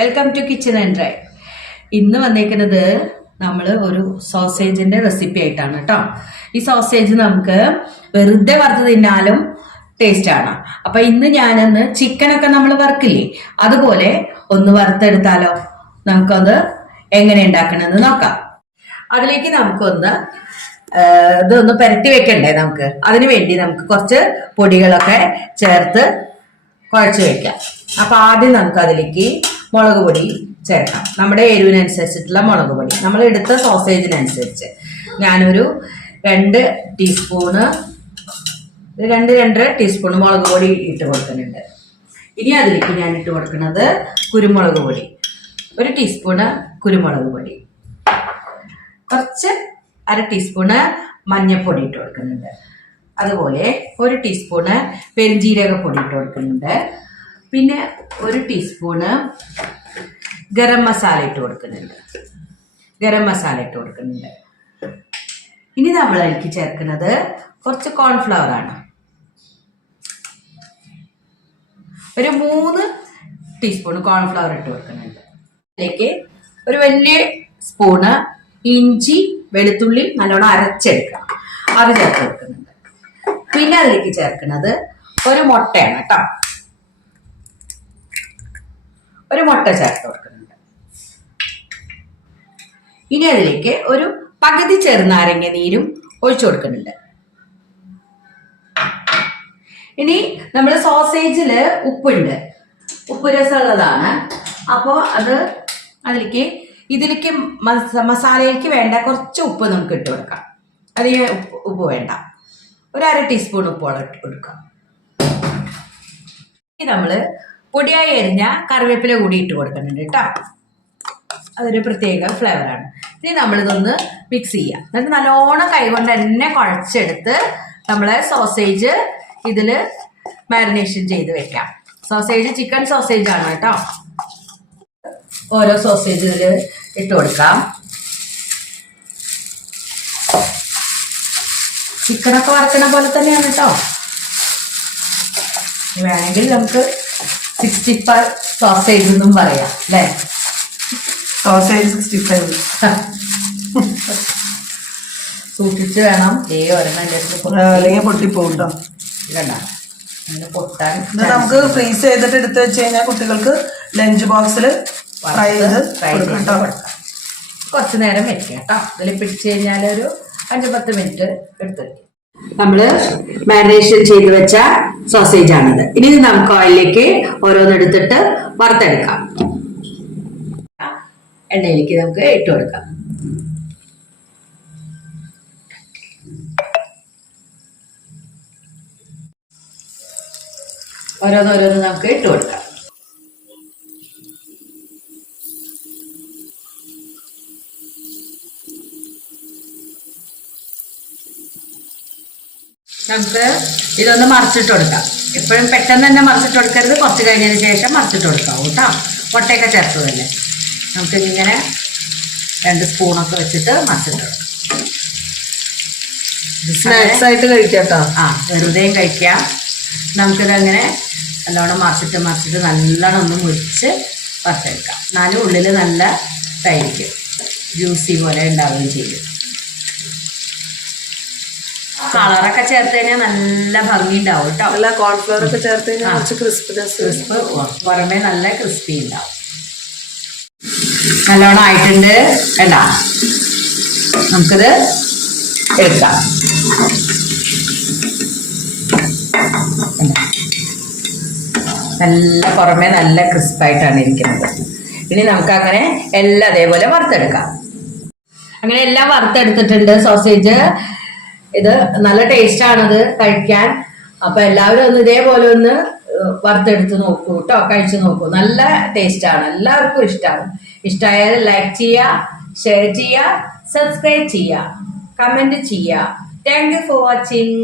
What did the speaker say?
Welcome to kitchen and drive ഇന്ന് വന്നേക്കുന്നത് നമ്മൾ ഒരു സോസേജിന്റെ റെസിപ്പി ആയിട്ടാണ് കേട്ടോ ഈ സോസേജ് നമുക്ക് വെറുതെ വറുത്ത് തിന്നാലും ടേസ്റ്റ് ആണ്. അപ്പൊ ഇന്ന് ഞാനൊന്ന് ചിക്കനൊക്കെ നമ്മൾ വറുക്കില്ലേ? അതുപോലെ ഒന്ന് വറുത്തെടുത്താലോ? നമുക്കത് എങ്ങനെ ഉണ്ടാക്കണമെന്ന് നോക്കാം. അതിലേക്ക് നമുക്കൊന്ന് ഇതൊന്ന് പുരട്ടി വെക്കണ്ടേ നമുക്ക്? അതിനു വേണ്ടി നമുക്ക് കുറച്ച് പൊടികളൊക്കെ ചേർത്ത് കുഴച്ച് വെക്കാം. അപ്പൊ ആദ്യം നമുക്ക് അതിലേക്ക് മുളക് പൊടി ചേർക്കാം. നമ്മുടെ എരിവിനനുസരിച്ചിട്ടുള്ള മുളക് പൊടി. നമ്മൾ എടുത്ത സോസേജിനനുസരിച്ച് ഞാനൊരു രണ്ട് ടീസ്പൂണ് രണ്ട് രണ്ടര ടീസ്പൂൺ മുളക് പൊടി ഇട്ട് കൊടുക്കുന്നുണ്ട്. ഇനി അതിലേക്ക് ഞാൻ ഇട്ട് കൊടുക്കുന്നത് കുരുമുളക് പൊടി. ഒരു ടീസ്പൂണ് കുരുമുളക് പൊടി. കുറച്ച് അര ടീസ്പൂണ് മഞ്ഞൾപ്പൊടി ഇട്ട് കൊടുക്കുന്നുണ്ട്. അതുപോലെ ഒരു ടീസ്പൂണ് പെരുംജീരകപ്പൊടി ഇട്ട് കൊടുക്കുന്നുണ്ട്. പിന്നെ ഒരു ടീസ്പൂണ് ഗരം മസാല ഇട്ട് കൊടുക്കുന്നുണ്ട്. ഗരം മസാല ഇട്ട് കൊടുക്കുന്നുണ്ട്. ഇനി നമ്മൾ അതിലേക്ക് ചേർക്കുന്നത് കുറച്ച് കോൺഫ്ലവർ ആണ്. ഒരു മൂന്ന് ടീസ്പൂൺ കോൺഫ്ലവർ ഇട്ട് കൊടുക്കുന്നുണ്ട്. അതിലേക്ക് ഒരു വലിയ സ്പൂണ് ഇഞ്ചി വെളുത്തുള്ളി നല്ലോണം അരച്ചെടുക്കുക. അത് ചേർത്ത് കൊടുക്കുന്നുണ്ട്. പിന്നെ അതിലേക്ക് ചേർക്കുന്നത് ഒരു മുട്ടയാണ് കേട്ടോ. ഒരു മുട്ട ചേർത്ത് കൊടുക്കുന്നുണ്ട്. ഇനി അതിലേക്ക് ഒരു പകുതി ചെറുനാരങ്ങ നീരും ഒഴിച്ചു കൊടുക്കുന്നുണ്ട്. ഇനി നമ്മൾ സോസേജിൽ ഉപ്പുണ്ട്. ഉപ്പ് രസമുള്ളതാണ്. അപ്പോൾ അത് അതിലേക്ക് ഇതിലേക്ക് മസ- മസാലയിലേക്ക് വേണ്ട കുറച്ച് ഉപ്പ് നമുക്ക് ഇട്ട് കൊടുക്കാം. അധികം ഉപ്പ് വേണ്ട. ഒരു അര ടീസ്പൂൺ കൊടുക്കാം. ഇനി നമ്മൾ പൊടിയായി എരിഞ്ഞ കറിവേപ്പില കൂടി ഇട്ട് കൊടുക്കുന്നുണ്ട് കേട്ടോ. അതൊരു പ്രത്യേക ഫ്ലേവറാണ് ഇനി നമ്മളിതൊന്ന് മിക്സ് ചെയ്യാം. എന്നിട്ട് നല്ലോണം കൈകൊണ്ട് തന്നെ കുഴച്ചെടുത്ത് നമ്മളെ സോസേജ് ഇതിൽ മാരിനേഷൻ ചെയ്ത് വെക്കാം. സോസേജ് ചിക്കൻ സോസേജ് ആണ് കേട്ടോ. ഓരോ സോസേജ് ഇതിൽ ഇട്ട് കൊടുക്കാം. ചിക്കനൊക്കെ വറക്കണ പോലെ തന്നെയാണ് കേട്ടോ. വേണമെങ്കിൽ നമുക്ക് സിക്സ്റ്റി ഫൈവ് സോസേജ് എന്നും പറയാം അല്ലേ? സോസേജ് സിക്സ്റ്റി ഫൈവ് സൂക്ഷിച്ച് വേണം. ഏ ഒരെണ്ണം എന്റെ അടുത്ത് പൊട്ടി. അല്ലെങ്കിൽ പൊട്ടിപ്പോകും കേട്ടോ ഇതണ്ട. അങ്ങനെ പൊട്ടാൻ നമുക്ക് ഫ്രീസ് ചെയ്തിട്ട് എടുത്തു വെച്ച് കഴിഞ്ഞാൽ കുട്ടികൾക്ക് ലഞ്ച് ബോക്സിൽ ഫ്രൈ ചെയ്ത് കൊടുക്കാം കുറച്ച് നേരം വെക്കാം കേട്ടോ ഇതിൽ പിടിച്ച് കഴിഞ്ഞാൽ ഒരു അഞ്ച് പത്ത് മിനിറ്റ് എടുത്ത് വെക്കാം. നമ്മൾ മാരിനേഷൻ ചെയ്ത് വെച്ച സോസേജ് ആണിത്. ഇനി നമുക്ക് ഓയിലിലേക്ക് ഓരോന്നെടുത്തിട്ട് വറുത്തെടുക്കാം. എണ്ണയിലേക്ക് നമുക്ക് ഇട്ട് കൊടുക്കാം. ഓരോന്നോരോന്ന് നമുക്ക് ഇട്ട് കൊടുക്കാം. നമുക്ക് ഇതൊന്ന് മറിച്ചിട്ട് കൊടുക്കാം. എപ്പോഴും പെട്ടെന്ന് തന്നെ മറിച്ചിട്ട് കൊടുക്കരുത്. കുറച്ച് കഴിഞ്ഞതിന് ശേഷം മറിച്ചിട്ട് കൊടുക്കാം കേട്ടോ. മുട്ടയൊക്കെ ചേർത്തതല്ലേ. നമുക്ക് ഇങ്ങനെ രണ്ട് സ്പൂണൊക്കെ വെച്ചിട്ട് മറിച്ചിട്ട് കൊടുക്കാം. സ്നാക്സ് ആയിട്ട് കഴിക്കാം ആ വെറുതെയും കഴിക്കാം നമുക്കിതങ്ങനെ നല്ലോണം മറിച്ചിട്ട് മറിച്ചിട്ട് നല്ലോണം ഒന്ന് മുരിച്ച് വറുത്തെടുക്കാം. എന്നാലും ഉള്ളിൽ നല്ല ഇതായിരിക്കും ജ്യൂസി പോലെ ഉണ്ടാവുകയും ചെയ്യും. കളറൊക്കെ ചേർത്ത് കഴിഞ്ഞാൽ നല്ല ഭംഗി ഉണ്ടാവും കേട്ടോ നല്ല കോൺഫ്ലവർ ഒക്കെ ചേർത്ത് കഴിഞ്ഞാൽ കുറച്ച് ക്രിസ്പിനെസ് ക്രിസ്പ് പുറമേ നല്ല ക്രിസ്പി ഉണ്ടാവും. നല്ലോണം ആയിട്ടുണ്ട്. വേണ്ട. നമുക്കിത് എടുക്കാം? നല്ല പുറമേ നല്ല ക്രിസ്പായിട്ടാണ് ഇരിക്കുന്നത്. ഇനി നമുക്ക് അങ്ങനെ എല്ലാം അതേപോലെ വറുത്തെടുക്കാം. അങ്ങനെ എല്ലാം വറുത്തെടുത്തിട്ടുണ്ട് സോസേജ്. ഇത് നല്ല ടേസ്റ്റ് ആണത് കഴിക്കാൻ. അപ്പൊ എല്ലാവരും ഒന്ന് ഇതേപോലെ ഒന്ന് വറുത്തെടുത്ത് നോക്കൂ കേട്ടോ കഴിച്ചു നോക്കൂ. നല്ല ടേസ്റ്റ് ആണ് എല്ലാവർക്കും ഇഷ്ടമാണ് ഇഷ്ടമായാൽ ലൈക്ക് ചെയ്യുക ഷെയർ ചെയ്യുക സബ്സ്ക്രൈബ് ചെയ്യുക കമന്റ് ചെയ്യുക താങ്ക് യു ഫോർ വാച്ചിങ്